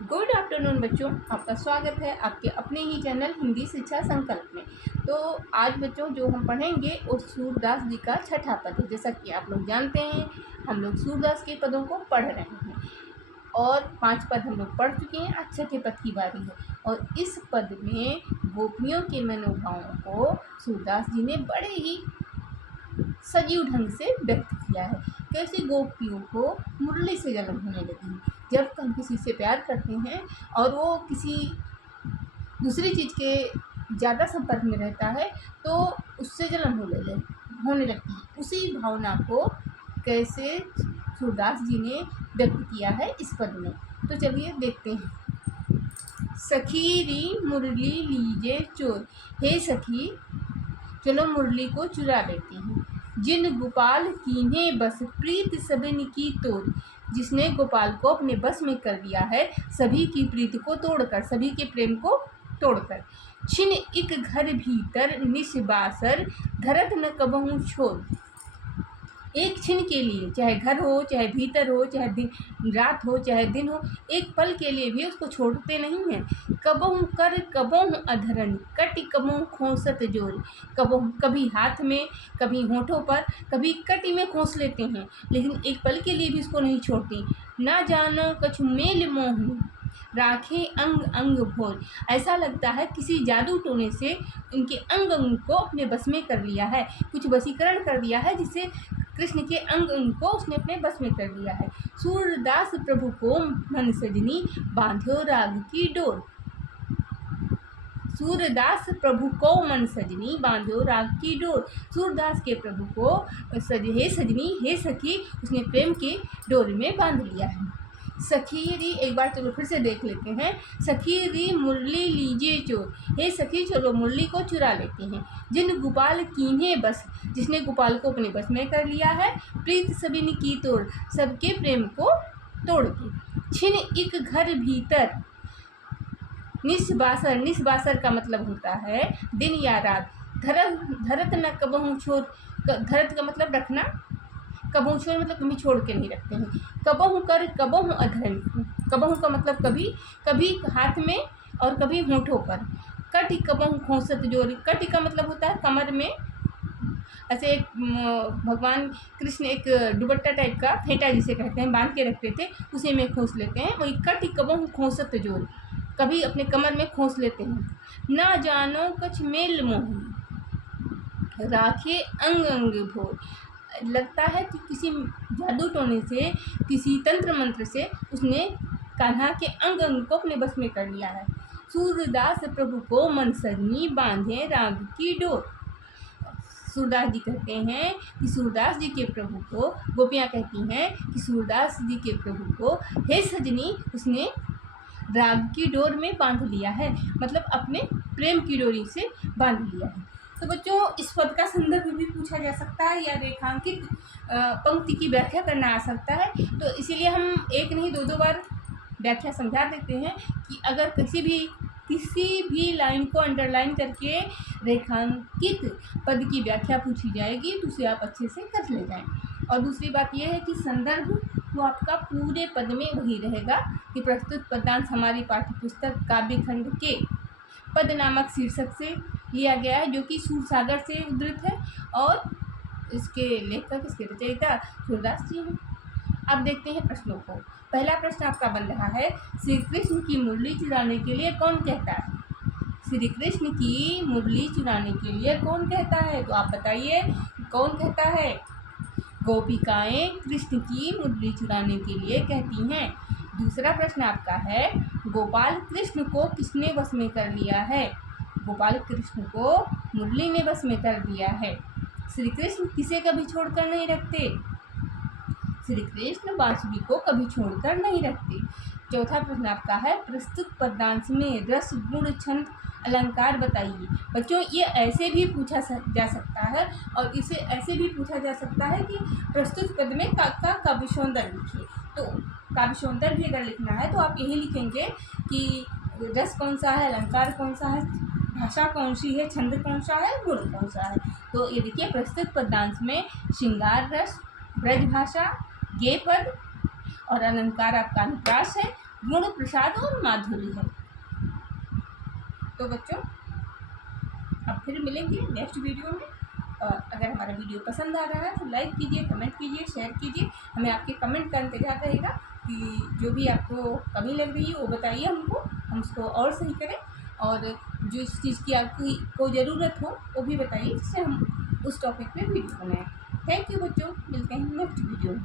Good afternoon बच्चों, आपका स्वागत है आपके अपने ही चैनल हिंदी शिक्षा संकल्प में। तो आज बच्चों जो हम पढ़ेंगे वो सूरदास जी का छठा पद है। जैसा कि आप लोग जानते हैं, हम लोग सूरदास के पदों को पढ़ रहे हैं और 5 पद हम लोग पढ़ चुके हैं। आज छठे पद की बारी है और इस पद में गोपियों के मनोभावों को सूरदास जी ने बड़े ही सजीव ढंग से व्यक्त किया है। कैसे गोपियों को मुरली से जलन होने लगी। जब हम किसी से प्यार करते हैं और वो किसी दूसरी चीज़ के ज़्यादा संपर्क में रहता है तो उससे जलन होने लगती है। उसी भावना को कैसे सूरदास जी ने व्यक्त किया है इस पद में। तो चलिए देखते हैं। सखी री मुरली लीजे चोर, हे सखी चलो मुरली को चुरा लेते हैं। जिन गोपाल कीन्हे बस प्रीत सबिन की तोड़, जिसने गोपाल को अपने बस में कर लिया है सभी की प्रीत को तोड़कर, सभी के प्रेम को तोड़कर। छिन एक घर भीतर निस्बासर, धरत न कबहूँ छोड़। एक छिन के लिए, चाहे घर हो, चाहे भीतर हो, चाहे दिन रात हो, चाहे दिन हो, एक पल के लिए भी उसको छोड़ते नहीं हैं। कबहूँ कर कबहूँ अधरन, कटि कबहूँ खोंसत जोर। कबहूँ कभी हाथ में, कभी होठों पर, कभी कटी में खोंस लेते हैं, लेकिन एक पल के लिए भी उसको नहीं छोड़ती। ना जानो कछु मेल मोह, राखे अंग अंग भोर। ऐसा लगता है किसी जादू टोने से उनके अंग अंग को अपने बस में कर लिया है, कुछ वशीकरण कर दिया है, जिससे कृष्ण के अंग अंग को उसने अपने बस में कर लिया है। सूरदास प्रभु को मन सजनी, बांध्यो राग की डोर। सूरदास प्रभु को मन सजनी, बांध्यो राग की डोर। सूरदास के प्रभु को हे सजनी, हे सखी, उसने प्रेम की डोर में बांध लिया है। सखी री, एक बार चलो फिर से देख लेते हैं। सखी री मुरली लीजिए चोर, हे सखी चलो मुरली को चुरा लेते हैं। जिन गोपाल कीन्हे बस, जिसने गोपाल को अपने बस में कर लिया है, प्रीत सबिन की तोड़, सबके प्रेम को तोड़ के। छिन एक घर भीतर निस्बासर, निस्बासर का मतलब होता है दिन या रात। धरत न कबहूँ छोड़, धरत का मतलब रखना, कबहूँ छोड़ मतलब कभी छोड़ के नहीं रखते हैं। कबहूँ कर कबहूँ अधरन, कबहूँ का मतलब कभी, कभी हाथ में और कभी होठों पर। कटि कबहूँ खोंसत जोर, कटि का मतलब होता है कमर में। ऐसे एक भगवान कृष्ण एक दुपट्टा टाइप का, फेंटा जिसे कहते हैं, बांध के रखते थे, उसी में खोंस लेते हैं। वही कटि कबहूँ खोंसत जोर, कभी अपने कमर में खोंस लेते हैं। ना जानो कछ मेल मोह, राखे अंग अंग भोर। लगता है कि किसी जादू टोने से, किसी तंत्र मंत्र से उसने कान्हा के अंग अंग को अपने बस में कर लिया है। सूरदास प्रभु को मन सजनी, बांधे राग की डोर। सूरदास जी कहते हैं कि सूरदास जी के प्रभु को, गोपियाँ कहती हैं कि सूरदास जी के प्रभु को हे सजनी, उसने राग की डोर में बांध लिया है, मतलब अपने प्रेम की डोरी से बांध लिया है। तो बच्चों इस पद का संदर्भ भी पूछा जा सकता है या रेखांकित पंक्ति की व्याख्या करना आ सकता है। तो इसीलिए हम एक नहीं दो बार व्याख्या समझा देते हैं कि अगर किसी भी लाइन को अंडरलाइन करके रेखांकित पद की व्याख्या पूछी जाएगी तो उसे आप अच्छे से कर ले जाएं। और दूसरी बात यह है कि संदर्भ तो आपका पूरे पद में वही रहेगा कि प्रस्तुत पदांश हमारी पाठ्यपुस्तक काव्यखंड के पद नामक शीर्षक से लिया गया है, जो कि सूरसागर से उद्धृत है और इसके लेखक, इसके रचयिता सूरदास जी हैं। अब देखते हैं प्रश्नों को। पहला प्रश्न आपका बन रहा है, श्री कृष्ण की मुरली चुराने के लिए कौन कहता है? श्री कृष्ण की मुरली चुराने के लिए कौन कहता है? तो आप बताइए कौन कहता है? गोपिकाएं कृष्ण की मुरली चुराने के लिए कहती हैं। दूसरा प्रश्न आपका है, गोपाल कृष्ण को किसने वश में कर लिया है? गोपाल कृष्ण को मुरली ने वश में कर दिया है। श्री कृष्ण किसे कभी छोड़कर नहीं रखते? श्री कृष्ण बांसुरी को कभी छोड़कर नहीं रखते। चौथा प्रश्न आपका है, प्रस्तुत पदांश में रस गुण छंद अलंकार बताइए। बच्चों ये ऐसे भी पूछा जा सकता है और इसे ऐसे भी पूछा जा सकता है कि प्रस्तुत पद में काव्य सौंदर्य लिखिए। तो काव्य सौंदर्य भी अगर लिखना है तो आप यही लिखेंगे कि रस कौन सा है, अलंकार कौन सा है, भाषा कौन सी है, छंद कौन सा है, गुण कौन सा है। तो ये देखिए प्रस्तुत पदांश में श्रृंगार रस, ब्रज भाषा, गेय पद और अलंकार आपका अनुप्रास है गुण प्रसाद और माधुर्य है। तो बच्चों अब फिर मिलेंगे नेक्स्ट वीडियो में। अगर हमारा वीडियो पसंद आ रहा है तो लाइक कीजिए, कमेंट कीजिए, शेयर कीजिए। हमें आपके कमेंट का इंतजार रहेगा कि जो भी आपको कमी लग रही है वो बताइए हमको, हम उसको और सही करें। और जो इस चीज़ की आपकी को ज़रूरत हो वो भी बताइए, जिससे हम उस टॉपिक पे वीडियो बनाएं। थैंक यू बच्चों, मिलते हैं नेक्स्ट वीडियो में।